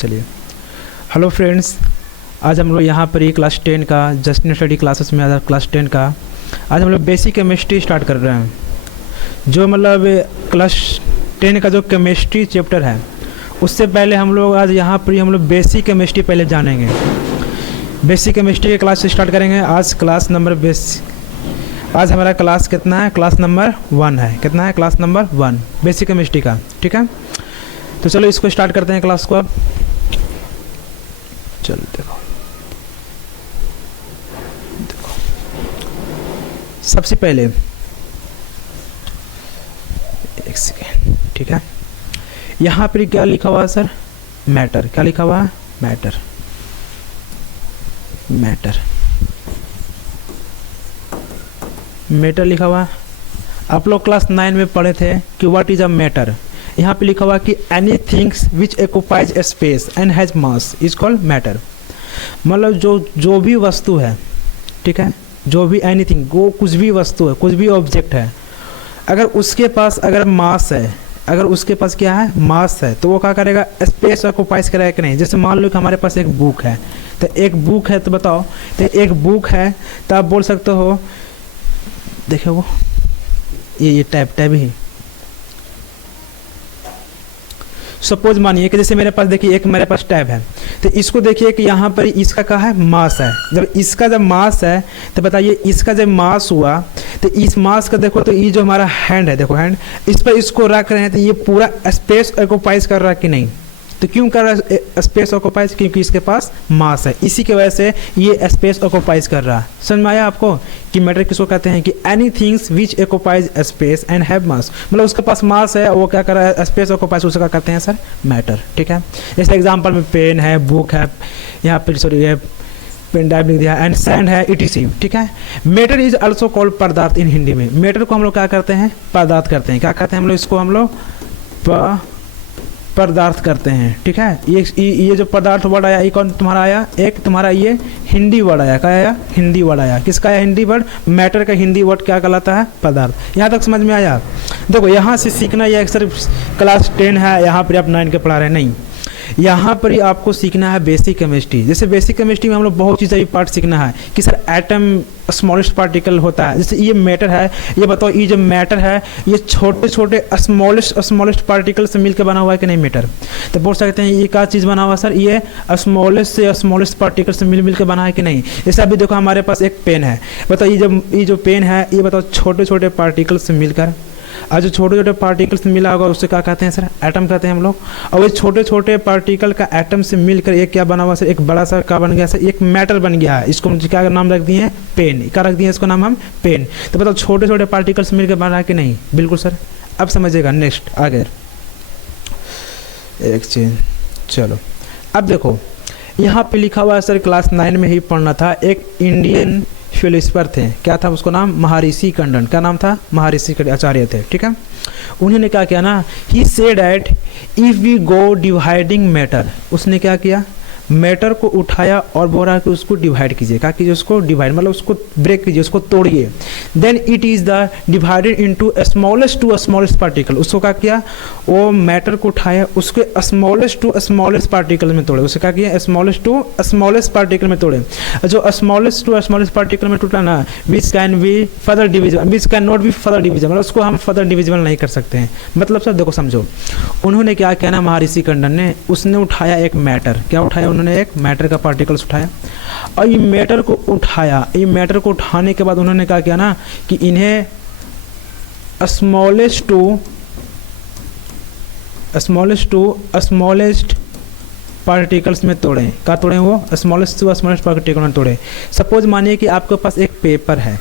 चलिए, hello friends, आज हम लोग यहाँ पर ही क्लास 10 का जस्टिन स्टडी क्लासेस में क्लास 10 का आज हम लोग बेसिक केमिस्ट्री स्टार्ट कर रहे हैं। जो मतलब क्लास 10 का जो केमिस्ट्री चैप्टर है उससे पहले हम लोग आज यहाँ पर ही हम लोग बेसिक केमिस्ट्री पहले जानेंगे। बेसिक केमिस्ट्री के क्लास से स्टार्ट करेंगे। आज क्लास नंबर आज हमारा क्लास कितना है? क्लास नंबर 1 है। कितना है? क्लास नंबर 1 बेसिक केमिस्ट्री का। ठीक है, तो चलो इसको स्टार्ट करते हैं क्लास को। अब चलो देखो सबसे पहले एक सेकेंड। ठीक है, यहाँ पर क्या लिखा हुआ है सर? मैटर। क्या लिखा हुआ है? मैटर। मैटर लिखा हुआ है। आप लोग क्लास 9 में पढ़े थे कि व्हाट इज अ मैटर। यहाँ पे लिखा हुआ कि any things which occupies A space and has mass is called matter. मतलब जो भी वस्तु है, ठीक है, जो भी एनीथिंग, वो कुछ भी वस्तु है, कुछ भी ऑब्जेक्ट है, अगर उसके पास अगर मास है, अगर उसके पास क्या है? मास है, तो वो क्या करेगा? स्पेस ऑक्युपाइज करेगा कि नहीं। जैसे मान लो कि हमारे पास एक बुक है, तो एक बुक है, तो बताओ, तो एक बुक है तो आप बोल सकते हो, देखो वो ये टैब ही। सपोज मानिए कि जैसे मेरे पास, देखिए एक मेरे पास टैब है, तो इसको देखिए कि यहाँ पर इसका क्या है? मास है। जब इसका जब मास है तो बताइए, इसका जब मास हुआ तो इस मास का देखो, तो ये जो हमारा हैंड है, देखो हैंड, इस पर इसको रख रहे हैं, तो ये पूरा स्पेस ऑक्युपाइज कर रहा है कि नहीं? तो क्यों कर रहा है स्पेस ऑक्युपाइज? क्योंकि इसके पास मास है, इसी की वजह से ये स्पेस ऑक्युपाइज कर रहा है। समझ में आया आपको कि मैटर किसको कहते हैं? कि any things which occupies space and have मास। मतलब उसके पास मास है, वो क्या कर रहा है? स्पेस ऑक्युपाइज, उसका कहते हैं सर मैटर। ठीक है, जैसे एग्जाम्पल में पेन है, बुक है, यहाँ पर सॉरी ये पेन ड्राइव लिख दिया, एंड सैंड है, इटीसी। ठीक है, मैटर इज ऑल्सो कॉल्ड पदार्थ इन हिंदी में। मैटर को हम लोग क्या करते हैं? पदार्थ करते हैं। क्या कहते हैं हम लोग इसको? हम लोग पदार्थ करते हैं। ठीक है, ये जो पदार्थ वर्ड आया, ये कौन तुम्हारा आया? एक तुम्हारा ये हिंदी वर्ड आया। क्या आया? हिंदी वर्ड आया। किसका आया? हिंदी वर्ड। मैटर का हिंदी वर्ड क्या कहलाता है? पदार्थ। यहाँ तक समझ में आया? देखो, यहाँ से सीखना, यह सिर्फ क्लास 10 है, यहाँ पर आप 9 के पढ़ा रहे हैं, नहीं, यहाँ पर ही आपको सीखना है बेसिक केमिस्ट्री। जैसे बेसिक केमिस्ट्री में हम लोग बहुत चीज़ें पार्ट सीखना है कि सर एटम स्मॉलेस्ट पार्टिकल होता है। जैसे ये मैटर है, ये बताओ, ये जो मैटर है ये छोटे छोटे स्मॉलेस्ट पार्टिकल से मिलकर बना हुआ है कि नहीं मैटर? तो बोल सकते हैं ये क्या चीज़ बना हुआ है सर? ये स्मॉलेस्ट से स्मॉलेस्ट पार्टिकल से मिल बना है कि नहीं? जैसे अभी देखो हमारे पास एक पेन है, बताओ ये जो पेन है, ये बताओ छोटे छोटे पार्टिकल से मिलकर, आज जो छोटे छोटे पार्टिकल से मिला होगा उससे क्या कहते हैं सर? एटम कहते हैं हम लोग। और वो छोटे छोटे पार्टिकल का एटम से मिलकर एक क्या बना हुआ सर? एक बड़ा सा क्या बन गया सर? एक मैटर बन गया है। इसको क्या नाम रख दिए हैं? पेन। क्या रख दिए हैं इसको नाम हम? पेन। तो बताओ छोटे छोटे पार्टिकल से मिलकर बना है कि नहीं? बिल्कुल सर। अब समझिएगा, नेक्स्ट आगे एक चीज। चलो अब देखो, यहाँ पे लिखा हुआ है सर, क्लास 9 में ही पढ़ना था। एक इंडियन फिलोसफर थे, क्या था उसको नाम? महर्षि कंडन। क्या नाम था? महर्षि आचार्य थे। ठीक है, उन्होंने क्या किया ना, he said that if we go dividing matter, उसने क्या किया? मैटर को उठाया और बोला कि उसको डिवाइड कीजिए। क्या कीजिए? उसको डिवाइड, मतलब उसको ब्रेक कीजिए, उसको तोड़िए। Then it is the divided into smallest to smallest particle. उसको क्या किया? वो मैटर को उठाया, उसके स्मॉलेस्ट टू स्मॉलेस्ट पार्टिकल में तोड़े। उससे क्या किया? स्मॉलेस्ट टू स्मॉलेस्ट पार्टिकल में तोड़े। जो स्मॉलेस्ट टू स्मॉलेस्ट पार्टिकल में टूटा ना, which can be further divisible, which can not be further divisible, मतलब उसको हम फर्दर डिविजिबल नहीं कर सकते हैं। मतलब सर देखो समझो, उन्होंने क्या किया ना, महर्षि कंडन ने, उसने उठाया एक मैटर। क्या उठाया उन्होंने? एक मैटर का पार्टिकल्स उठाया, और ये मैटर को उठाया, ये मैटर को उठाने के बाद उन्होंने क्या किया ना कि इन्हें स्मॉलेस्ट टू स्मॉलेस्ट पार्टिकल्स में तोड़े। क्या तोड़े? वो स्मॉलेस्ट टू स्मॉलेस्ट पार्टिकल में तोड़े। सपोज मानिए कि आपके पास एक पेपर है,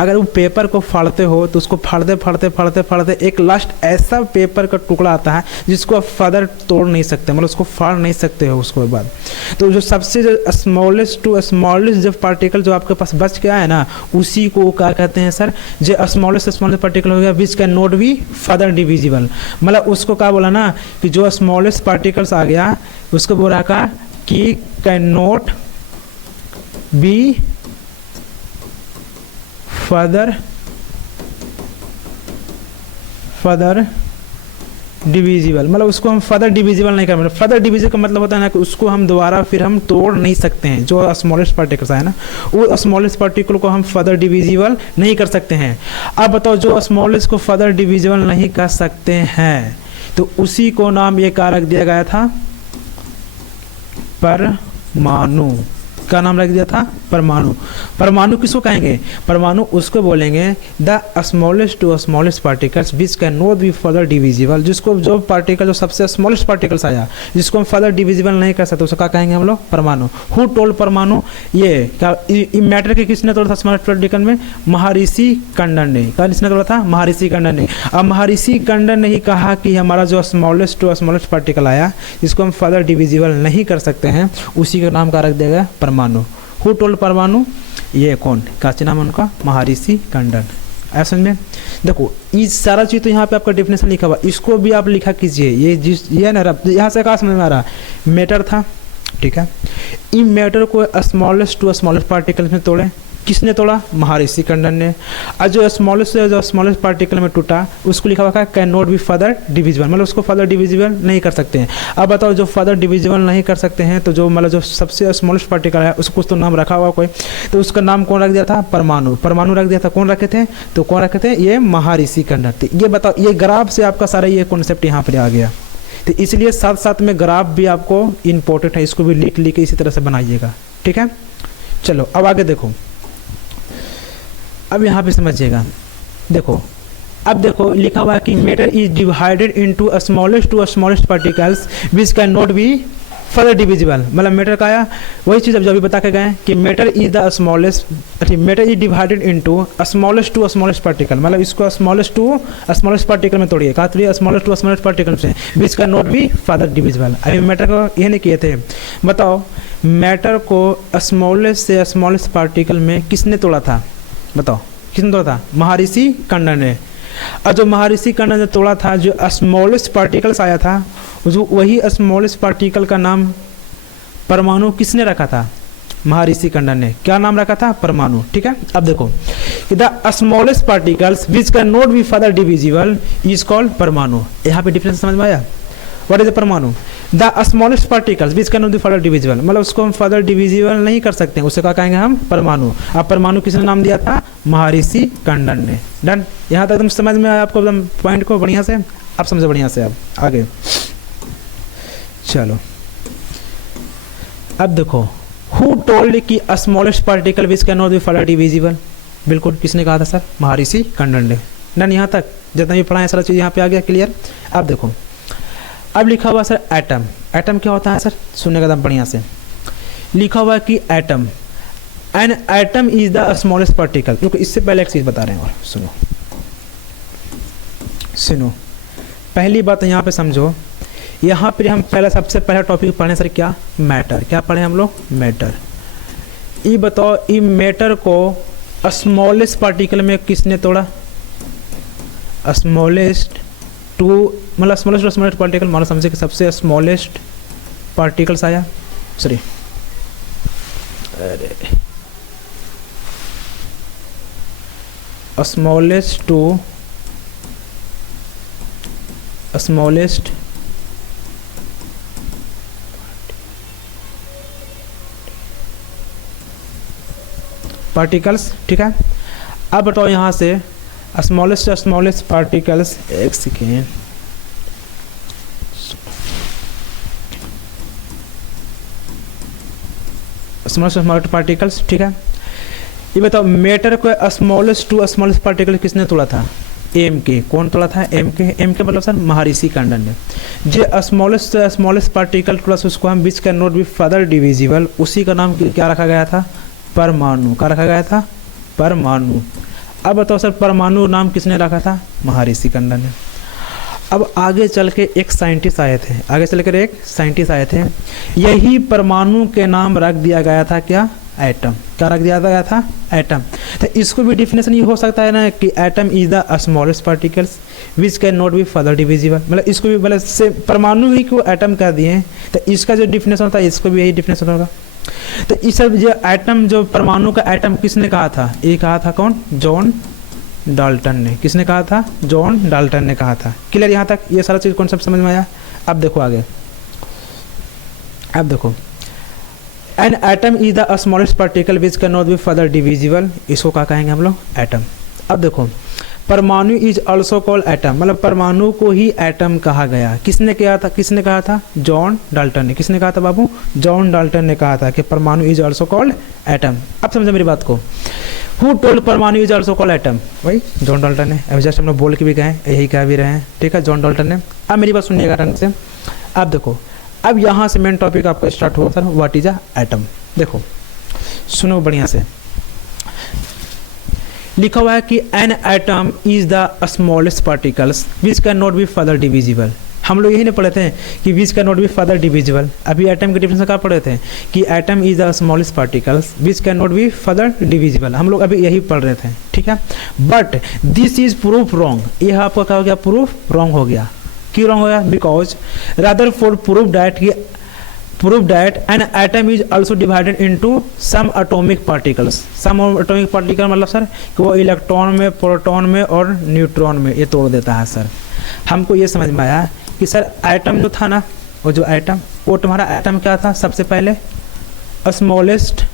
अगर वो पेपर को फाड़ते हो तो उसको फाड़ते एक लास्ट ऐसा पेपर का टुकड़ा आता है जिसको आप फर्दर तोड़ नहीं सकते, मतलब उसको फाड़ नहीं सकते हो उसके बाद। तो जो सबसे जो स्मॉलेस्ट टू स्मॉलेस्ट जब पार्टिकल जो आपके पास बच गया है ना, उसी को क्या कहते हैं सर? जो स्मॉलेस्ट पार्टिकल हो गया विच can not be further divisible. मतलब उसको क्या बोला ना कि जो स्मॉलेस्ट पार्टिकल्स आ गया उसको बोला का कि can not be further divisible, मतलब उसको हम फर्दर डिविजिबल नहीं कर, मतलब फर्दर डिविजिबल का मतलब होता है ना कि उसको हम दोबारा फिर हम तोड़ नहीं सकते हैं। जो स्मॉलेस्ट पार्टिकल्स है ना, वो स्मॉलेस्ट पार्टिकल को हम फर्दर डिविजिबल नहीं कर सकते हैं। अब बताओ जो स्मॉलेस्ट को फर्दर डिविजिबल नहीं कर सकते हैं तो उसी को नाम ये क्या रख दिया गया था, परमाणु। क्या नाम रख दिया था, परमाणु। परमाणु किसको कहेंगे, परमाणु उसको बोलेंगे the smallest to smallest particles which can not be further divisible, जिसको जो पार्टिकल जो सबसे स्मॉलेस्ट पार्टिकल्स आया जिसको हम फर्दर डिविजिबल नहीं कर सकते उसको क्या कहेंगे हम लोग, परमाणु। हु टोल्ड परमाणु, ये क्या मैटर के किसने तोड़ा था स्मॉलेस्ट पार्टिकल में, महर्षि कंडन ने। क्या किसने तोड़ा था, महर्षि कंडन ने। अब महर्षि कंडन ने ही कहा कि हमारा जो स्मॉलेस्ट टू स्मॉलेस्ट पार्टिकल आया जिसको हम फर्दर डिविजिबल नहीं कर सकते हैं उसी का नाम क्या रख दिया गया, परमाणु। हु टोल्ड परमाणु, ये कौन, क्या नाम है उनका, महर्षि कंडन। ऐसा में देखो इस सारा चीज तो यहाँ पे आपका डेफिनेशन लिखा हुआ, इसको भी आप लिखा कीजिए। ये ना यहाँ से क्या समझ में आ रहा, मैटर था, ठीक है। इन मैटर को स्मॉलेस्ट टू स्मॉलेस्ट पार्टिकल में तोड़े, किसने तोड़ा, महर्षि कंडन ने। और जो स्मॉलेस्ट पार्टिकल में टूटा उसको लिखा हुआ है can not be further divisible, मतलब उसको फर्दर डिविजिबल नहीं कर सकते हैं। अब बताओ जो फर्दर डिविजिबल नहीं कर सकते हैं तो जो मतलब जो सबसे स्मॉलेस्ट पार्टिकल है उसको कुछ तो नाम रखा हुआ कोई, तो उसका नाम कौन रख दिया था, परमाणु। परमाणु रख दिया था, कौन रखे थे, तो कौन रखे थे, ये महर्षि कंडन थे। ये बताओ ये ग्राफ से आपका सारा ये कॉन्सेप्ट यहाँ पर आ गया, तो इसलिए साथ साथ में ग्राफ भी आपको इंपॉर्टेंट है, इसको भी लिख के इसी तरह से बनाइएगा, ठीक है। चलो अब आगे देखो, अब यहाँ पे समझिएगा, देखो अब देखो लिखा हुआ है कि matter is divided into smallest to smallest particles which can not be further divisible, मतलब मैटर का आया वही चीज़ अब जो अभी बता के गए कि matter is the smallest, matter is divided into smallest to smallest particle, मतलब इसको स्मॉलेस्ट टू स्मॉलेस्ट पार्टिकल में तोड़िए, कहा तोड़िए स्मॉलेस्ट टू स्मॉलेस्ट पार्टिकल से which can not be further divisible. अभी मैटर को ये नहीं किए थे, बताओ मैटर को स्मॉलेस्ट से स्मॉलेस्ट पार्टिकल में किसने तोड़ा था, बताओ किसने तोड़ा था, महर्षि कंडन ने। और जो महर्षि कंडन ने तोड़ा था जो स्मॉलेस्ट पार्टिकल्स आया था जो वही स्मॉलेस्ट पार्टिकल का नाम परमाणु किसने रखा था, महर्षि कंडन ने। क्या नाम रखा था, परमाणु, ठीक है। अब देखो the smallest particles which can not be further divisible is called परमाणु। यहाँ पे डिफरेंस समझ में आया, व्हाट इज द परमाणु, the smallest particles which can not be further divisible, मतलब उसको हम फर्दर डिविजिबल नहीं कर सकते हैं, उससे क्या कहेंगे हम, परमाणु। अब परमाणु किसने नाम दिया था, महर्षि कंडन ने। डन, यहाँ तक एकदम समझ में आया आपको, एकदम पॉइंट को बढ़िया से आप समझे बढ़िया से। अब आगे चलो, अब देखो हु टोल्ड कि smallest particle which can not be further divisible, बिल्कुल किसने कहा था सर, महर्षि कंडन ने। डन, यहाँ तक जितना भी पढ़ा है सारा चीज़ यहाँ पे आ गया क्लियर। अब देखो अब लिखा हुआ सर एटम, एटम क्या होता है सर, सुनने का एकदम बढ़िया से लिखा हुआ है कि atom, an atom is the smallest particle. देखो इससे पहले एक चीज़ बता रहे हैं और सुनो सुनो, पहली बात यहाँ पे समझो, यहाँ पर हम पहले सबसे पहला टॉपिक पढ़े सर क्या, मैटर। क्या पढ़े हम लोग, मैटर। ये बताओ ये मैटर को स्मॉलेस्ट पार्टिकल में किसने तोड़ा, स्मॉलेस्ट टू मतलब स्मॉलेस्ट पार्टिकल मान समझे कि सबसे स्मॉलेस्ट पार्टिकल्स आया, सॉरी अरे स्मॉलेस्ट टू स्मॉलेस्ट पार्टिकल्स, ठीक है। अब बताओ यहाँ से स्मॉलेस्ट पार्टिकल्स, एक सेकेंड, स्मॉलेस्ट पार्टिकल्स, ठीक है। ये बताओ मैटर को स्मॉलेस्ट टू स्मॉलेस्ट पार्टिकल किसने तोड़ा था, एम के। कौन तोड़ा था, एम के। एम के मतलब सर महर्षि कंडन ने। जो स्मॉलेस्ट पार्टिकल प्लस उसको हम विच can not be further divisible, उसी का नाम क्या रखा गया था, परमाणु। क्या रखा गया था, परमाणु। अब बताओ सर परमाणु नाम किसने रखा था, महर्षि कंडन ने। अब आगे चल के एक साइंटिस्ट आए थे, आगे चल कर एक साइंटिस्ट आए थे, यही परमाणु के नाम रख दिया गया था क्या, एटम। क्या रख दिया गया था, एटम। तो इसको भी डिफिनेशन ये हो सकता है ना कि atom is the smallest particles which can not be further divisible, मतलब इसको भी मतलब से परमाणु ही को एटम कर दिए, तो इसका जो डिफिनेशन होता है इसको भी यही डिफिनेशन होगा। तो इस सब जो एटम, जो परमाणु का एटम किसने कहा था, ये कहा था कौन, जॉन डाल्टन ने, किसने कहा था? जॉन डाल्टन ने कहा था। क्लियर यहाँ तक? ये सारा चीज़ कॉन्सेप्ट समझ में आया? अब देखो आगे, अब देखो, an atom is the smallest particle which can not be further divisible, इसको क्या कहेंगे हम लोग? एटम। अब देखो, परमाणु इज ऑल्सो कॉल्ड एटम, मतलब परमाणु को ही एटम कहा गया। किसने कहा था? किसने कहा था? जॉन डाल्टन ने। किसने कहा था बाबू? जॉन डाल्टन ने कहा था कि परमाणु इज ऑल्सो कॉल्ड एटम। अब समझो मेरी बात को, हु टोल्ड परमाणु इज ऑल्सो कॉल्ड एटम? वही जॉन डाल्टन ने। अभी जस्ट हम लोग बोल के भी गए, यही कह भी रहे हैं, ठीक है, जॉन डाल्टन ने। अब मेरी बात सुनिएगा ढंग से। अब देखो, अब यहाँ से मेन टॉपिक आपका स्टार्ट हुआ sir, what is a atom. देखो सुनो बढ़िया से, लिखा हुआ है कि an atom is the smallest particles which can not be further divisible. हम लोग यही नहीं पढ़े थे कि विच can not be further divisible. अभी एटम के डिफिनेशन क्या पढ़े थे कि atom is the smallest particles which can not be further divisible. हम लोग अभी यही पढ़ रहे थे, ठीक है। But this is proof wrong. यह आपका क्या हो गया? प्रूफ रॉन्ग हो गया। क्यों रॉन्ग हो गया? Because Rutherford prove that an atom is also divided into some atomic particles। some atomic particle मतलब सर कि वो इलेक्ट्रॉन में, प्रोटॉन में और न्यूट्रॉन में ये तोड़ देता है सर। हमको ये समझ में आया कि सर एटम जो था ना, वो जो एटम, वो तुम्हारा एटम क्या था? सबसे पहले स्मॉलेस्ट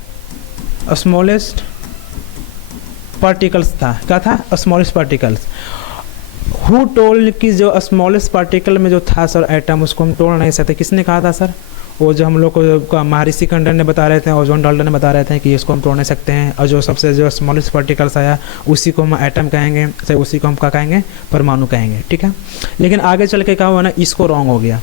पार्टिकल्स था। क्या था? Smallest particles. हु टोल्ड कि जो स्मॉलेस्ट पार्टिकल में जो था सर एटम, उसको हम तोड़ नहीं सकते। किसने कहा था सर? वो जो हम लोग को महर्षि कंडन ने बता रहे थे और जॉन डाल्टन ने बता रहे थे कि इसको हम तोड़ नहीं सकते हैं। और जो सबसे जो स्मॉलेस्ट पार्टिकल्स आया उसी को हम एटम कहेंगे, तो उसी को हम क्या कहेंगे? परमाणु कहेंगे, ठीक है। लेकिन आगे चल के क्या हुआ ना, इसको रॉन्ग हो गया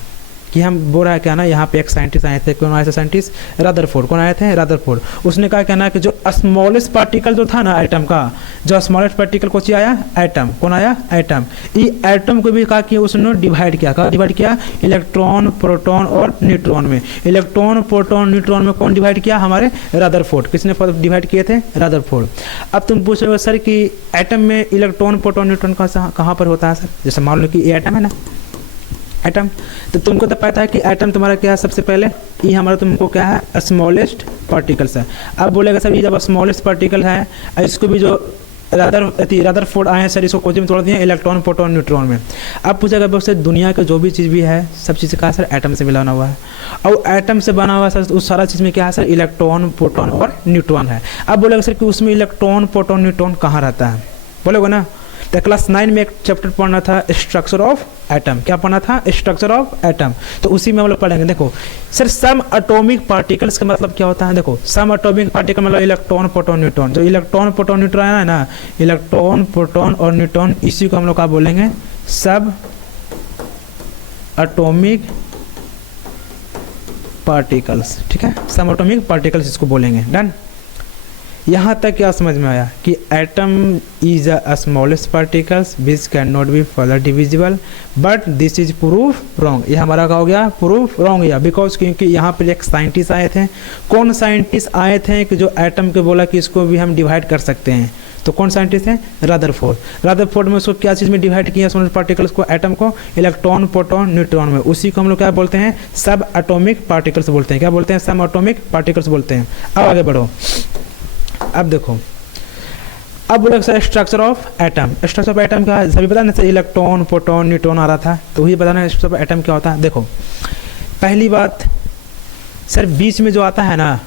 कि हम बोल रहा है क्या ना, यहाँ पे एक साइंटिस्ट आए थे। कौन आए थे साइंटिस्ट? रदरफोर्ड। कौन आए थे? रदरफोर्ड। उसने कहा कहना कि जो स्मॉलेस्ट पार्टिकल जो था ना एटम का, जो स्मॉलेस्ट पार्टिकल को आया? एटम। कौन आया? एटम। ये एटम को भी कहा कि उसने डिवाइड किया। कहा डिवाइड किया? इलेक्ट्रॉन, प्रोटॉन और न्यूट्रॉन में। इलेक्ट्रॉन, प्रोटॉन, न्यूट्रॉन में कौन डिवाइड किया? हमारे रदरफोर्ड। किसने डिवाइड किए थे? रदरफोर्ड। अब तुम पूछ रहे हो सर कि एटम में इलेक्ट्रॉन, प्रोटॉन, न्यूट्रॉन कहाँ पर होता है सर? जैसे मान लो कि ये एटम है ना, एटम, तो तुमको तो पता है कि एटम तुम्हारा क्या है? सबसे पहले ये हमारा तुमको क्या है? स्मॉलेस्ट पार्टिकल्स है। अब बोलेगा सर ये जब स्मॉलेस्ट पार्टिकल है, इसको भी जो रदरफोर्ड आए हैं सर, इसको कोई में तोड़ दिए इलेक्ट्रॉन, प्रोटॉन, न्यूट्रॉन में। अब पूछेगा उससे दुनिया का जो भी चीज़ भी है, सब चीज़ का सर एटम से मिलाना हुआ है। और एटम से बना हुआ सर उस सारा चीज़ में क्या है सर? इलेक्ट्रॉन, प्रोटॉन और न्यूट्रॉन है। अब बोलेगा सर कि उसमें इलेक्ट्रॉन, प्रोटॉन, न्यूट्रॉन कहाँ रहता है? बोलोगे ना, तो क्लास 9 में एक चैप्टर पढ़ना था स्ट्रक्चर ऑफ एटम। क्या पढ़ना था? Structure of atom. तो उसी में हम लोग पढ़ेंगे। देखो सर, सम एटॉमिक पार्टिकल्स का मतलब क्या होता है? देखो सम एटॉमिक पार्टिकल मतलब इलेक्ट्रॉन, प्रोटॉन, न्यूट्रॉन। जो इलेक्ट्रॉन, प्रोटॉन, न्यूट्रॉन है ना, इलेक्ट्रॉन, प्रोटॉन और न्यूट्रॉन, इसी को हम लोग क्या बोलेंगे? सब एटॉमिक पार्टिकल्स, ठीक है। सब एटॉमिक पार्टिकल्स इसको बोलेंगे। डन। यहाँ तक क्या समझ में आया कि atom is a smallest particles which can not be further divisible, but this is proof wrong. ये हमारा क्या हो गया? प्रूफ रॉन्ग गया। बिकॉज क्योंकि यहाँ पर एक साइंटिस्ट आए थे। कौन साइंटिस्ट आए थे कि जो एटम के बोला कि इसको भी हम डिवाइड कर सकते हैं? तो कौन साइंटिस्ट है? रदरफोर्ड। रदरफोर्ड में उसको क्या चीज़ में डिवाइड किया स्मॉलेस्ट पार्टिकल्स को? एटम को इलेक्ट्रॉन, प्रोटॉन, न्यूट्रॉन में। उसी को हम लोग क्या बोलते हैं? सब एटॉमिक पार्टिकल्स बोलते हैं। क्या बोलते हैं? सब एटॉमिक पार्टिकल्स बोलते हैं। अब आगे बढ़ो। अब देखो, अब बोले sir structure of atom. Structure of atom क्या है? सभी पता ना, इलेक्ट्रॉन, प्रोटॉन, न्यूट्रॉन आ रहा था, तो वही बताना स्ट्रक्चर ऑफ एटम क्या होता है। देखो पहली बात सर, बीच में जो आता है ना,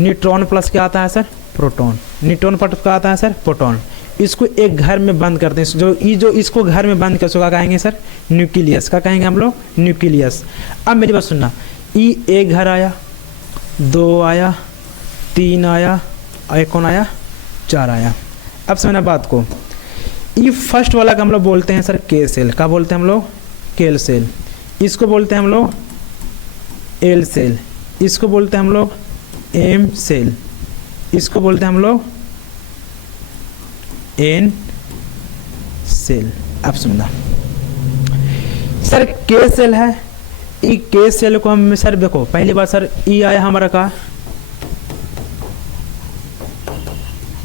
न्यूट्रॉन प्लस क्या आता है सर? प्रोटॉन। न्यूट्रॉन प्लस क्या आता है सर? प्रोटॉन। इसको एक घर में बंद करते हैं। जो इसको घर में बंद कर, उसको क्या कहेंगे सर? न्यूक्लियस। क्या कहेंगे हम लोग? न्यूक्लियस। अब मेरी बात सुनना, ई एक घर आया, 2 आया, 3 आया, और एक कौन आया? 4 आया। अब समझना बात को, ये फर्स्ट वाला का हम लोग बोलते हैं सर के सेल। क्या बोलते हैं हम लोग? केल सेल। इसको बोलते हैं हम लोग एल सेल। इसको बोलते हैं हम लोग एम सेल। इसको बोलते हैं हम लोग एन सेल। अब सुनना सर, के सेल है, ई के सेल को हम सर देखो पहली बार सर ई आया हमारा का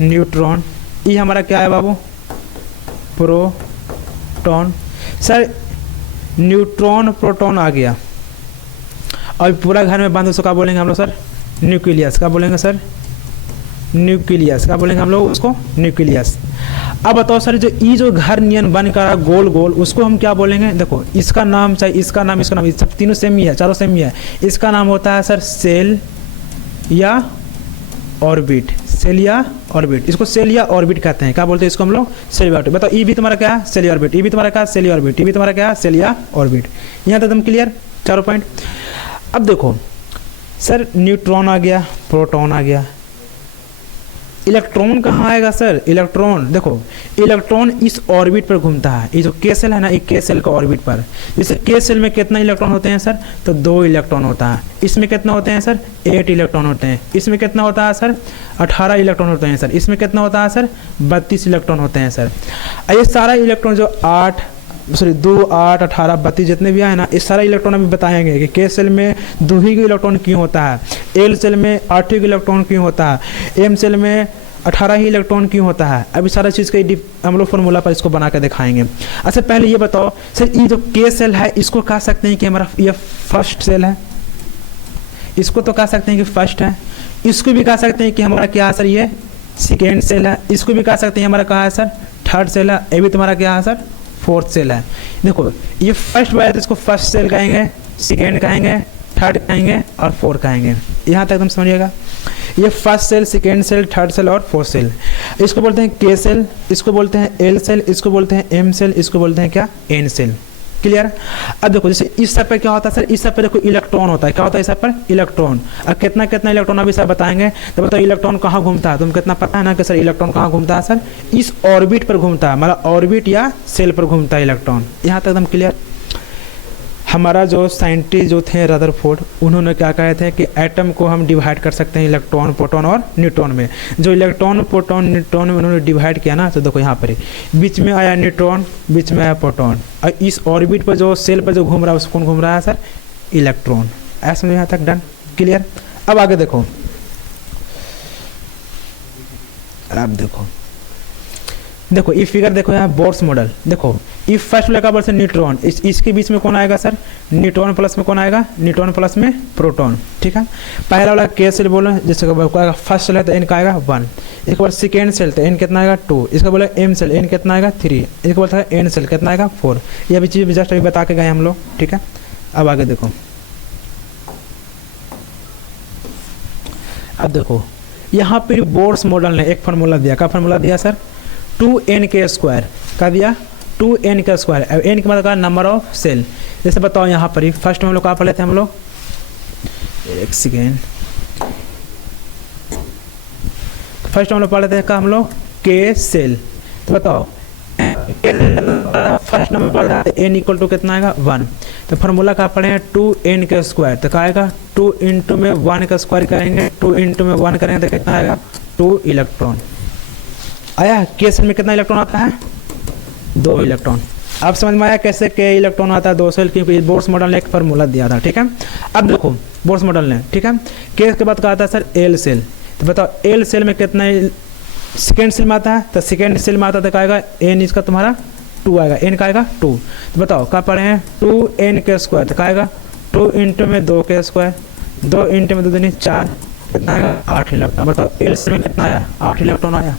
न्यूट्रॉन। ई हमारा क्या है बाबू? प्रोटॉन। सर न्यूट्रॉन, प्रोटॉन आ गया और पूरा घर में बंद, उसको क्या बोलेंगे हम लोग सर? न्यूक्लियस। क्या बोलेंगे सर? न्यूक्लियस। क्या बोलेंगे हम लोग उसको? न्यूक्लियस। अब बताओ सर, जो ई जो घर नियन बन कर गोल गोल, उसको हम क्या बोलेंगे? देखो इसका नाम चाहे इसका नाम इसका नाम, सब तीनों सेम ही है, चारों सेम ही है। इसका नाम होता है सर सेल या ऑर्बिट, सेल या ऑर्बिट, इसको सेल या ऑर्बिट कहते हैं। क्या बोलते हैं इसको हम लोग? सेल या ऑर्बिट। बताओ ई भी तुम्हारा क्या है? सेल या ऑर्बिट। ई भी तुम्हारा क्या है? सेल या ऑर्बिट। ई भी तुम्हारा क्या है? सेल या ऑर्बिट। यहाँ तक एकदम क्लियर, चारों पॉइंट। अब देखो सर, न्यूट्रॉन आ गया, प्रोटॉन आ गया, इलेक्ट्रॉन कहाँ आएगा सर? इलेक्ट्रॉन, देखो इलेक्ट्रॉन इस ऑर्बिट पर घूमता है, ये जो के सेल है ना, एक के सेल का ऑर्बिट पर। जैसे के सेल में कितना इलेक्ट्रॉन होते हैं सर? तो 2 इलेक्ट्रॉन होता है। इसमें कितना होते हैं सर? 8 इलेक्ट्रॉन होते हैं। इसमें कितना होता है सर? 18 इलेक्ट्रॉन होते हैं सर। इसमें कितना होता है सर? 32 इलेक्ट्रॉन होते हैं सर। ये सारा इलेक्ट्रॉन जो 2, 8, 18, 32 जितने भी आए ना, इस सारा इलेक्ट्रॉन अभी बताएंगे कि के सेल में 2 ही इलेक्ट्रॉन क्यों होता है, एल सेल में 8 ही इलेक्ट्रॉन क्यों होता है, एम सेल में 18 ही इलेक्ट्रॉन क्यों होता है। अभी सारा चीज़ का हम लोग फॉर्मूला पर इसको बना कर दिखाएंगे। अच्छा पहले ये बताओ सर, ये जो के सेल है इसको कह सकते हैं कि हमारा ये फर्स्ट सेल है, इसको तो कह सकते हैं कि फर्स्ट है, इसको भी कह सकते हैं कि हमारा क्या है सर? ये सेकेंड सेल है, इसको भी कह सकते हैं हमारा कहा है सर? थर्ड सेल है। ये भी तुम्हारा क्या है सर? फोर्थ सेल है। देखो ये फर्स्ट वाला तो इसको फर्स्ट सेल कहेंगे, सेकेंड कहेंगे, थर्ड कहेंगे और फोर्थ कहेंगे। यहाँ तक तुम समझिएगा। ये first shell, second shell, third shell और फोर्थ सेल, इसको बोलते हैं के सेल, इसको बोलते हैं एल सेल, इसको बोलते हैं एम सेल, इसको बोलते हैं क्या? N shell. क्लियर? अब देखो जैसे इस सब पे क्या होता है सर? इस सब पे देखो इलेक्ट्रॉन होता है। क्या होता है इस सब पर? इलेक्ट्रॉन। अब कितना कितना इलेक्ट्रॉन अभी सर बताएंगे। तो बताओ इलेक्ट्रॉन कहाँ घूमता है? तुम कितना पता है ना कि सर इलेक्ट्रॉन कहाँ घूमता है सर? इस ऑर्बिट पर घूमता है, मतलब ऑर्बिट या सेल पर घूमता है इलेक्ट्रॉन। यहाँ तक एकदम क्लियर। हमारा जो साइंटिस्ट जो थे रदरफोर्ड, उन्होंने क्या कहे थे कि एटम को हम डिवाइड कर सकते हैं इलेक्ट्रॉन, प्रोटॉन और न्यूट्रॉन में। जो इलेक्ट्रॉन, प्रोटॉन, न्यूट्रॉन में उन्होंने डिवाइड किया ना, तो देखो यहाँ पर बीच में आया न्यूट्रॉन, बीच में आया प्रोटॉन, और इस ऑर्बिट पर जो सेल पर जो घूम रहा है उसको कौन घूम रहा है सर? इलेक्ट्रॉन। ऐसा यहाँ तक डन, क्लियर। अब आगे देखो, अब देखो ये फिगर देखो यहाँ बोर्स मॉडल। देखो ये फर्स्ट वाला का बोल से न्यूट्रॉन, इसके बीच में कौन आएगा सर? न्यूट्रॉन प्लस में कौन आएगा? न्यूट्रॉन प्लस में प्रोटॉन। ठीक है। पहला वाला के सेल बोलो, जैसे फर्स्ट सेल है तो एन का आएगा 1, इसके बाद सेकेंड सेल तो एन कितना आएगा 2, इसका बोला एम सेल एन कितना आएगा 3, इसके बाद एन सेल कितना आएगा 4। ये अभी चीज़ जस्ट अभी बता के गए हम लोग। ठीक है। अब आगे देखो, अब देखो यहाँ पर बोर्स मॉडल ने एक फार्मूला दिया। क्या फार्मूला दिया सर? 2n के स्क्वायर। क्या दिया? 2n का स्क्वायर। अब n का मतलब नंबर ऑफ सेल। जैसे बताओ यहाँ पर ही फर्स्ट में हम लोग कहाँ पढ़े थे? हम लोग एक सेकेंड, फर्स्ट हम लोग पढ़े थे क्या? हम लोग के सेल। तो बताओ फर्स्ट नंबर पढ़ रहा है n इक्वल टू कितना आएगा? 1। तो फार्मूला कहाँ पढ़े हैं? 2n का स्क्वायर। तो क्या आएगा? 2 इंटू में 1 का स्क्वायर करेंगे, 2 इंटू में 1 करेंगे तो कितना आएगा? 2 इलेक्ट्रॉन आया। के सेल में कितना इलेक्ट्रॉन आता है? 2 इलेक्ट्रॉन। अब समझ में आया कैसे के इलेक्ट्रॉन आता है 2 सेल? क्योंकि बोर्स मॉडल ने एक फार्मूला दिया था। ठीक है। अब देखो बोर्स मॉडल ने, ठीक है, के के बाद कहा था सर एल सेल। तो बताओ एल सेल में कितना सेकेंड सेल में आता है? तो सेकेंड सेल में आता है तो क्या आएगा? एन इसका तुम्हारा 2 आएगा, एन का आएगा 2। तो बताओ क्या पढ़े हैं? 2n के स्क्वायर। तो क्या आएगा? 2 इंटू में 2 के स्क्वायर, 2 इंटू में 2 दूनी 4, कितना आएगा? 8 इलेक्ट्रॉन। बताओ एल सेल में कितना आया? 8 इलेक्ट्रॉन आया।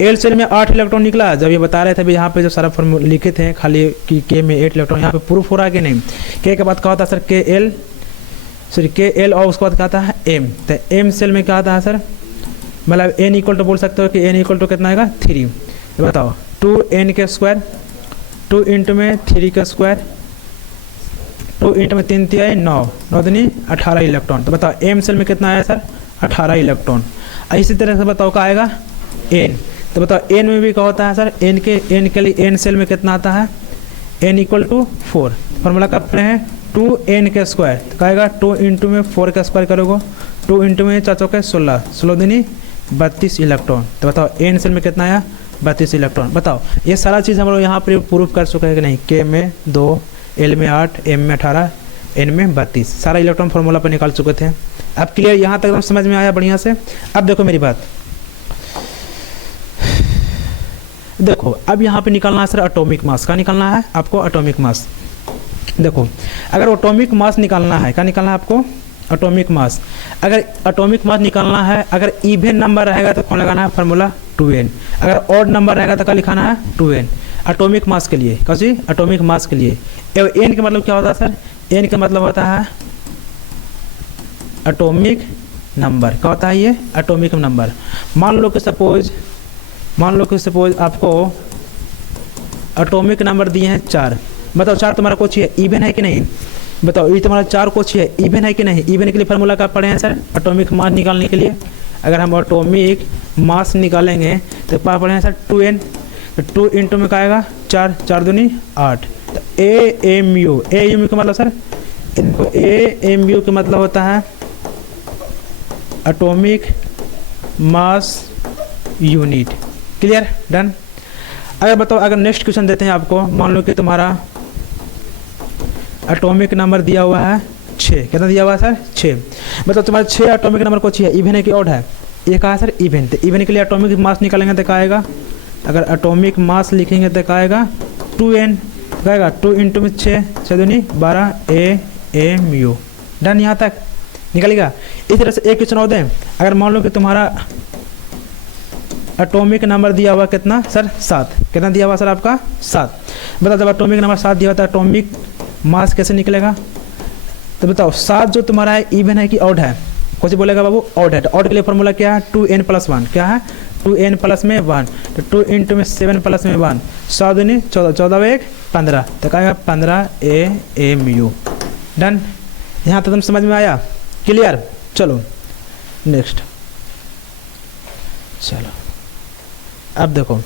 एल सेल में 8 इलेक्ट्रॉन निकला। जब ये बता रहे थे यहाँ पे जो सारा फॉर्मूला लिखे थे खाली कि के में 8 इलेक्ट्रॉन, यहाँ पे प्रूफ हो रहा है कि नहीं? के के बाद क्या होता है सर? के एल, सॉरी के एल, और उसके बाद क्या आता है? एम। तो एम सेल में क्या आता है सर? मतलब एन इक्वल टू बोल सकते हो कि एन इक्वल टू कितना आएगा? 3। तो बताओ 2n के स्क्वायर, 2 इंटू में 3 का स्क्वायर, 2 इंटू में 3 3 9, 9 दूनी 18 इलेक्ट्रॉन। तो बताओ एम सेल में कितना आया सर? 18 इलेक्ट्रॉन। इसी तरह से बताओ क्या आएगा? एन। तो बताओ एन में भी क्या होता है सर? एन के लिए एन सेल में कितना आता है? N equal to 4। फॉर्मूला का अपने हैं 2n के स्क्वायर। तो क्या आएगा? 2 इंटू में 4 का स्क्वायर करोगे, 2 इंटू में 4 चौके 16, 16 दूनी 32 इलेक्ट्रॉन। तो बताओ एन सेल में कितना आया? 32 इलेक्ट्रॉन। बताओ ये सारा चीज़ हम लोग यहाँ पर प्रूफ कर चुके हैं कि नहीं? के में 2, एल में 8, एम में 18, एन में 32, सारा इलेक्ट्रॉन फार्मूला पर निकाल चुके थे। अब क्लियर? यहाँ तक समझ में आया बढ़िया से? अब देखो मेरी बात, देखो अब यहाँ पे निकालना है सर एटॉमिक मास। का निकालना है आपको? Atomic mass. देखो अगर एटॉमिक मास निकालना है, क्या निकालना है आपको? Atomic mass. अगर एटॉमिक मास निकालना है, अगर इवन नंबर रहेगा तो कौन लगाना है फार्मूला 2n, अगर ऑड नंबर रहेगा तो क्या लिखाना है 2n एटॉमिक मास के लिए। कौन सी एटॉमिक मास के लिए। एन का मतलब क्या होता है सर, एन का मतलब होता है एटॉमिक नंबर। क्या होता है ये एटॉमिक नंबर। मान लो कि सपोज आपको एटॉमिक नंबर दिए हैं 4, बताओ 4 तुम्हारा कुछ है इवन है कि नहीं, बताओ ये तुम्हारा 4 कुछ है इवन है कि नहीं। इवन के लिए फार्मूला क्या पढ़े हैं सर, एटॉमिक मास निकालने के लिए अगर हम एटॉमिक मास निकालेंगे तो क्या पढ़े हैं सर 2n, तो 2 इंटू में क्या आएगा 4, 4 दूनी 8। तो AMU का मतलब सर, AMU का मतलब होता है atomic mass unit. Clear, done. अगर बताओ, अगर नेक्स्ट क्वेश्चन देते हैं आपको, मान लो कि तुम्हारा एटॉमिक नंबर दिया हुआ है 6, कितना दिया हुआ है सर 6, मतलब तुम्हारा 6 एटॉमिक नंबर को चाहिए, इवन है कि ऑड है, ये कहा है सर इवन। तो इवन के लिए एटॉमिक मास निकालेंगे तो क्या आएगा, अगर एटॉमिक मास लिखेंगे तो क्या आएगा 2n, क्या आएगा 2 इंटू में 6, 6 दूनी 12 AMU। डन, यहाँ तक निकलेगा। इस तरह से एक क्वेश्चन और दें, अगर मान लो कि तुम्हारा एटॉमिक नंबर दिया हुआ कितना सर 7, कितना दिया हुआ सर आपका 7, बताओ जब एटॉमिक नंबर 7 दिया हुआ था एटॉमिक मास कैसे निकलेगा। तो बताओ 7 जो तुम्हारा है इवन है कि ऑड है, कौन सी बोलेगा बाबू ऑड है। तो ऑड के लिए फॉर्मूला क्या है 2n + 1, क्या है 2n + 1, तो 2 इंटू में 7 + 1, 7 दूनी 14, 14 1 15, तो क्या 15 AMU। डन, यहाँ तक तुम समझ में आया, क्लियर। चलो नेक्स्ट, चलो अब देखो,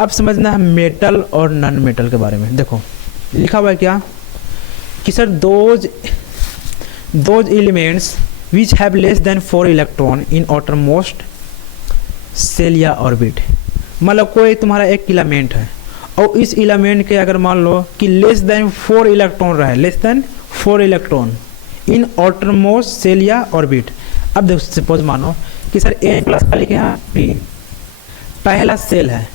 अब समझना है मेटल और नॉन मेटल के बारे में। देखो लिखा हुआ है क्या कि sir those elements which have less than 4 electron in outermost shell या ऑर्बिट। मतलब कोई तुम्हारा एक इलेमेंट है और इस एलिमेंट के अगर मान लो कि लेस देन 4 इलेक्ट्रॉन रहे, less than 4 electron in outermost shell या ऑर्बिट। अब देखो सपोज मानो कि सर A प्लस का लिखे यहाँ P, पहला सेल है,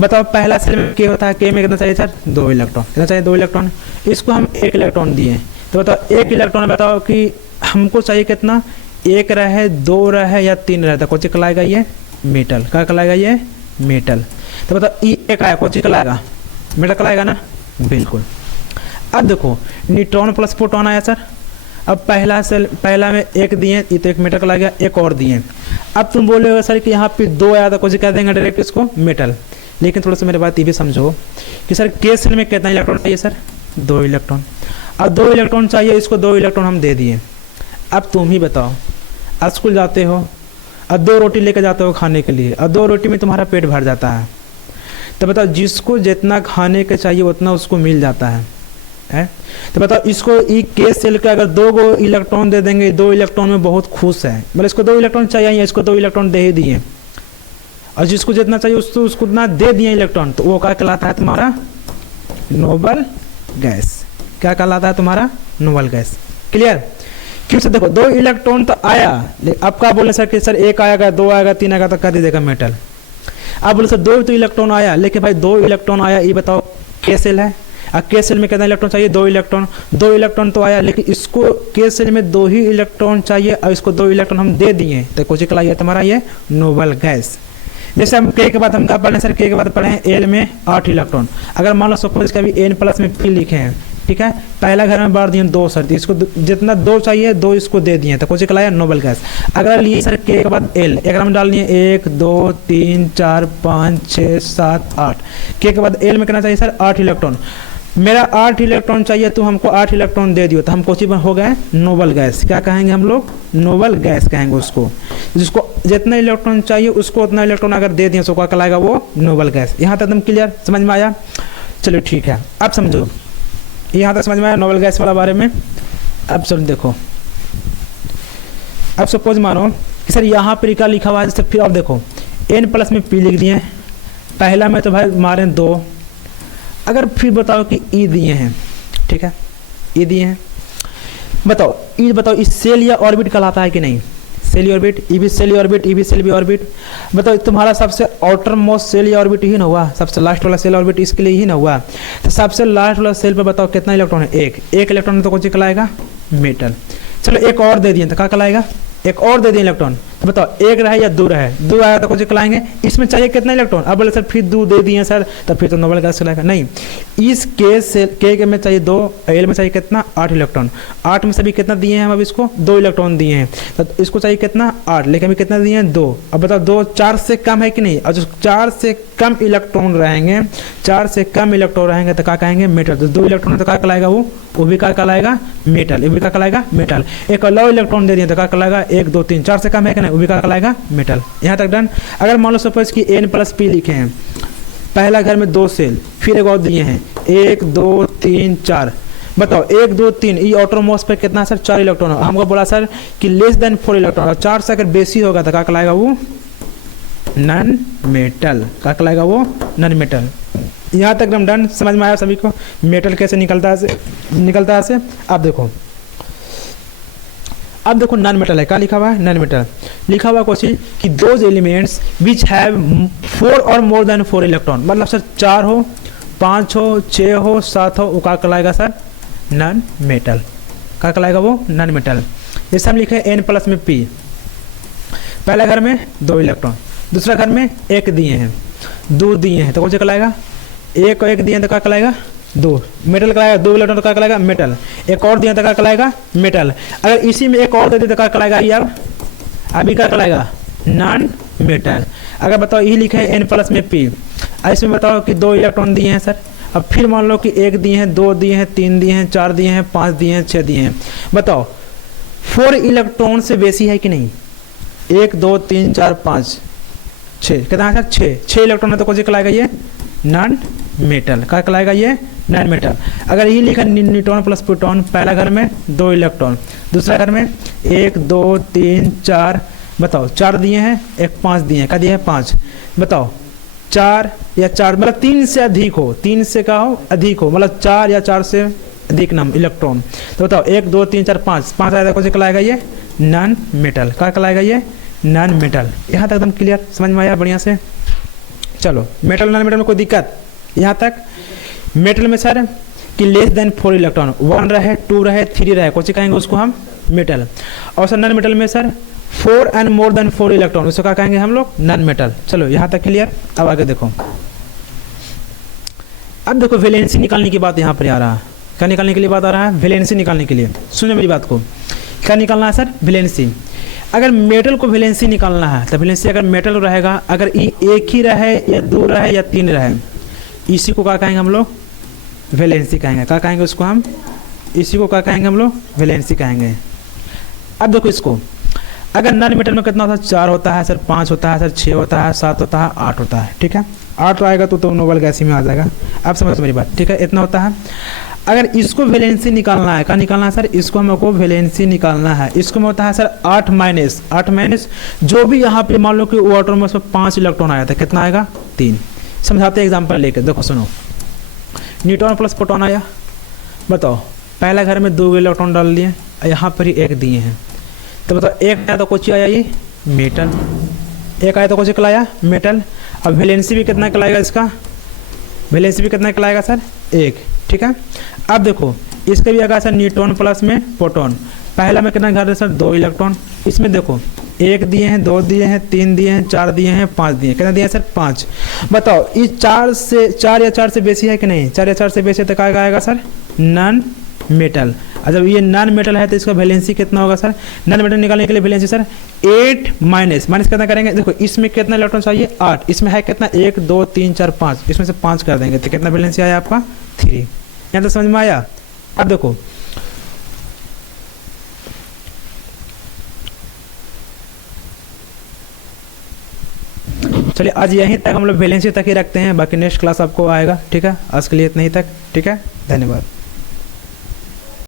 बताओ पहला सेल में क्या होता है, के में कितना चाहिए सर 2 इलेक्ट्रॉन, कितना चाहिए 2 इलेक्ट्रॉन, इसको हम 1 इलेक्ट्रॉन दिए, तो बताओ 1 इलेक्ट्रॉन बताओ कि हमको चाहिए कितना, 1 रहे 2 रहे या 3 रहे, तो कौन सी कहलाएगा ये मेटल, क्या कहलाएगा ये मेटल। तो बताओ ई 1 आया, कौन सी कहलाएगा मेटल कहलाएगा ना, बिल्कुल। अब देखो न्यूट्रॉन प्लस प्रोटॉन आया सर, अब पहला सेल पहला में 1 दिए, ये तो 1 मेटल का गया, 1 और दिए। अब तुम बोलेगा सर कि यहाँ पे 2 आया था, कुछ कह देंगे डायरेक्ट इसको मेटल, लेकिन थोड़ा सा मेरी बात ये भी समझो कि सर के सेल में कितना इलेक्ट्रॉन चाहिए सर 2 इलेक्ट्रॉन, अब 2 इलेक्ट्रॉन चाहिए, इसको 2 इलेक्ट्रॉन हम दे दिए। अब तुम ही बताओ, आज स्कूल जाते हो, अब 2 रोटी लेकर जाते हो खाने के लिए, अब 2 रोटी में तुम्हारा पेट भर जाता है, तो बताओ जिसको जितना खाने का चाहिए उतना उसको मिल जाता है। तो बताओ इसको के सेल के अगर 2 इलेक्ट्रॉन दे देंगे, 2 इलेक्ट्रॉन में बहुत खुश है, मतलब इसको 2 इलेक्ट्रॉन चाहिए, इसको 2 इलेक्ट्रॉन दे ही दिए, और जिसको जितना चाहिए उसको उतना दे दिए इलेक्ट्रॉन, तो वो क्या कहलाता है तुम्हारा नोबल गैस। क्या कहलाता है तुम्हारा नोबल गैस। क्लियर। क्यों से देखो 2 इलेक्ट्रॉन तो आया, लेकिन अब क्या बोले सर कि सर 1 आएगा 2 आएगा 3 आएगा तो कर दीजिएगा मेटल। अब बोले सर 2 तो इलेक्ट्रॉन आया, लेकिन भाई 2 इलेक्ट्रॉन आया, ये बताओ के सेल है, अब के सेल में कितना इलेक्ट्रॉन चाहिए 2 इलेक्ट्रॉन, 2 इलेक्ट्रॉन तो आया, लेकिन इसको के सेल में 2 ही इलेक्ट्रॉन चाहिए और इसको 2 इलेक्ट्रॉन हम दे दिए, तो कुछ कहलाइए तुम्हारा ये नोबल गैस। जैसे हम के बाद हम क्या पढ़े सर, के बाद पढ़े हैं एल में 8 इलेक्ट्रॉन, अगर मान लो सपोज इसका भी n प्लस में पी लिखे हैं, ठीक है, पहला घर में बांट दिए 2 सर, इसको जितना 2 चाहिए 2 इसको दे दिए, तो कुछ कहलाया नोबल गैस। अगर लिए सर के बाद एल, एक में डाल दिए 1 2 3 4 5 6 7 8, के बाद एल में कितना चाहिए सर 8 इलेक्ट्रॉन, मेरा 8 इलेक्ट्रॉन चाहिए तो हमको 8 इलेक्ट्रॉन दे दियो, तो हम कौन हो गए नोबल गैस। क्या कहेंगे हम लोग नोबल गैस कहेंगे उसको, जिसको जितना इलेक्ट्रॉन चाहिए उसको उतना इलेक्ट्रॉन अगर दे दिए तो क्या कहलाएगा वो नोबल गैस। यहाँ तक एकदम क्लियर समझ में आया। चलो ठीक है, अब समझो, यहाँ तक समझ में आया नोबल गैस वाला बारे में। अब चलो देखो, अब सपोज मानो कि सर यहाँ पर क्या लिखा हुआ है, जैसे फिर अब देखो n प्लस में पी लिख दिए, पहला में तो भाई मारे 2, अगर फिर बताओ कि ई दिए हैं, ठीक है ई दिए हैं, बताओ ई बताओ इस सेल या ऑर्बिट कहलाता है कि नहीं, सेल ऑर्बिट, ई भी सेल ऑर्बिट, ई भी सेल भी ऑर्बिट। बताओ तुम्हारा सबसे आउटर मोस्ट सेल या ऑर्बिट ही ना हुआ, सबसे लास्ट वाला सेल ऑर्बिट इसके लिए ही ना हुआ, तो सबसे लास्ट वाला सेल पे बताओ कितना इलेक्ट्रॉन है 1 इलेक्ट्रॉन, तो कौन सी कहलाएगा मेटल। चलो एक और दे दिए तो क्या कहलाएगा, एक और दे दिए इलेक्ट्रॉन, तो बताओ एक रहे या दो रहे, दो आया तो कुछ कहलाएंगे। इसमें चाहिए कितना इलेक्ट्रॉन, अब बोले सर फिर दो दे दिए सर, तो फिर तो नोबल गैस कहलाएगा। नहीं, इस केस से के में चाहिए दो, एल में चाहिए कितना 8 इलेक्ट्रॉन, 8 में से भी कितना दिए हैं हम, अब इसको 2 इलेक्ट्रॉन दिए हैं, तो इसको चाहिए कितना 8, लेकिन अभी कितना दिए हैं 2। अब बताओ 2 4 से कम है कि नहीं, और जो 4 से कम इलेक्ट्रॉन रहेंगे, 4 से कम इलेक्ट्रॉन रहेंगे तो क्या कहेंगे मेटल। तो 2 इलेक्ट्रॉन तो क्या कहलाएगा, वो भी क्या कहलाएगा मेटल, वो भी क्या कहलाएगा मेटल। एक अलग इलेक्ट्रॉन दे दिए तो क्या कहलाएगा 1 2 3, 4 से कम है कि नहीं, वो भी क्या कहलाएगा मेटल। यहाँ तक डन। अगर मान लो सपोज कि N+P लिखे हैं, पहला घर में 2 सेल, फिर एक और दिए हैं 1 2 3 4, बताओ 1 2 3 ये ऑटोमोस पे कितना सर 4 इलेक्ट्रॉन, हमको बोला सर कि लेस देन 4 इलेक्ट्रॉन, और 4 से अगर बेसी होगा तो क्या कहलाएगा वो नॉन मेटल, क्या कहलाएगा वो नॉन मेटल। यहाँ तक एकदम डन, समझ में आया सभी को मेटल कैसे निकलता है से। अब देखो नॉन मेटल है, क्या लिखा हुआ है नॉन मेटल, लिखा हुआ क्वेश्चन कि दोज एलिमेंट्स विच हैव 4 और मोर देन 4 इलेक्ट्रॉन, मतलब सर 4 हो 5 हो 6 हो 7 हो, वो क्या कहलाएगा सर नॉन मेटल, क्या कहलाएगा वो नॉन मेटल। जैसे हम लिखे N+ में P, पहले घर में 2 इलेक्ट्रॉन, दूसरा घर में 1 दिए हैं, 2 दिए हैं, तो कौन सा कहलाएगा, 1 और 1 दिए हैं तो क्या कहलाएगा 2 मेटल कहलाएगा, 2 इलेक्ट्रॉन तो क्या कहलाएगा मेटल, एक और दिया तो क्या कहलाएगा मेटल। अगर इसी में एक और दे दे तो क्या कहलाएगा, ये अब अभी क्या कहलाएगा नॉन मेटल। अगर बताओ ये लिखे है N+ में P, इसमें बताओ कि 2 इलेक्ट्रॉन दिए हैं सर, अब फिर मान लो कि 1 दिए हैं 2 दिए हैं 3 दिए हैं 4 दिए हैं 5 दिए हैं 6 दिए हैं, बताओ 4 इलेक्ट्रॉन से बेसी है कि नहीं, 1 2 3 4 5 6, कितना है सर 6 इलेक्ट्रॉन है, तो कौन सा कहलाएगा ये नॉन मेटल, क्या कहलाएगा ये नॉन मेटल। अगर ये लिखा न्यूट्रॉन प्लस प्रोटॉन, पहला घर में 2 इलेक्ट्रॉन, दूसरा घर में 1 2 3 4, बताओ 4 दिए हैं 1 5 दिए हैं, क्या दिए हैं 5, बताओ 4 या 4 मतलब 3 से अधिक हो, 3 से क्या हो अधिक हो, मतलब 4 या 4 से अधिक नाम इलेक्ट्रॉन, तो बताओ 1 2 3 4 5 आया, कौन सा कहलाएगा ये नॉन मेटल, क्या कहलाएगा ये नॉन मेटल। यहाँ तक एकदम क्लियर समझ में आया बढ़िया से। चलो मेटल नॉन मेटल में कोई दिक्कत, यहाँ तक। मेटल में सर कि लेस देन 4 इलेक्ट्रॉन, 1 रहे 2 रहे 3 रहे, कौन सी कहेंगे उसको हम मेटल। और सर नॉन मेटल में sir 4 and more than 4 electron, उसको क्या कहेंगे हम लोग नॉन मेटल। चलो यहाँ तक क्लियर। अब आगे देखो, अब देखो वैलेंसी निकालने की बात यहाँ पर आ रहा है, क्या निकालने के लिए बात आ रहा है, वैलेंसी निकालने के लिए। सुनो मेरी बात को, क्या निकालना है सर वैलेंसी। अगर मेटल को वैलेंसी निकालना है तो वैलेंसी अगर मेटल रहेगा, अगर एक ही रहे या 2 रहे या 3 रहे, इसी को क्या कहेंगे हम लोग वैलेंसी कहेंगे, क्या कहेंगे उसको हम, इसी को क्या कहेंगे हम लोग वैलेंसी कहेंगे। अब देखो इसको, अगर नॉन मेटल में कितना होता है 4 होता है सर, 5 होता है सर, 6 होता है, 7 होता है, 8 होता है, ठीक है 8 आएगा तो नोबल गैस में आ जाएगा। आप समझ मेरी बात, ठीक है इतना होता है। अगर इसको वैलेंसी निकालना है, क्या निकालना है सर, इसको हमको वैलेंसी निकालना है, इसको में होता है सर 8 माइनस जो भी यहाँ पे मान लो कि वो एटॉम्स में 5 इलेक्ट्रॉन आया था, कितना आएगा 3। समझाते हैं एग्जांपल लेके, देखो सुनो, न्यूट्रॉन प्लस प्रोटॉन आया, बताओ पहला घर में 2 इलेक्ट्रॉन डाल दिए, यहाँ पर ही 1 दिए हैं, तो बताओ 1 आया तो कुछ आया ये मेटल, 1 आया तो कुछ कहलाया मेटल। अब वैलेंसी भी कितना कहलाएगा इसका, वैलेंसी भी कितना कहलाएगा सर 1, ठीक है। अब देखो इसके भी आएगा सर न्यूट्रॉन प्लस में प्रोटॉन, पहला में कितना घर है सर 2 इलेक्ट्रॉन, इसमें देखो 1 दिए हैं 2 दिए हैं 3 दिए हैं 4 दिए हैं 5 दिए हैं, कितना दिए हैं सर 5। बताओ इस 4 या 4 से बेसी है कि नहीं, 4 या 4 से बेसी तो क्या आएगा सर नॉन मेटल। और जब ये नॉन मेटल है तो इसका वैलेंसी कितना होगा सर, नॉन मेटल निकालने के लिए वैलेंसी सर 8 माइनस कितना करेंगे, देखो इसमें कितना इलेक्ट्रॉन चाहिए 8, इसमें है कितना 1 2 3 4 5, इसमें से 5 कर देंगे तो कितना वैलेंसी आया आपका 3। यहाँ तो समझ में आया। अब देखो चलिए आज यहीं तक हम लोग वैलेंसी तक ही रखते हैं, बाकी नेक्स्ट क्लास आपको आएगा, ठीक है। आज के लिए इतना ही तक, ठीक है, धन्यवाद।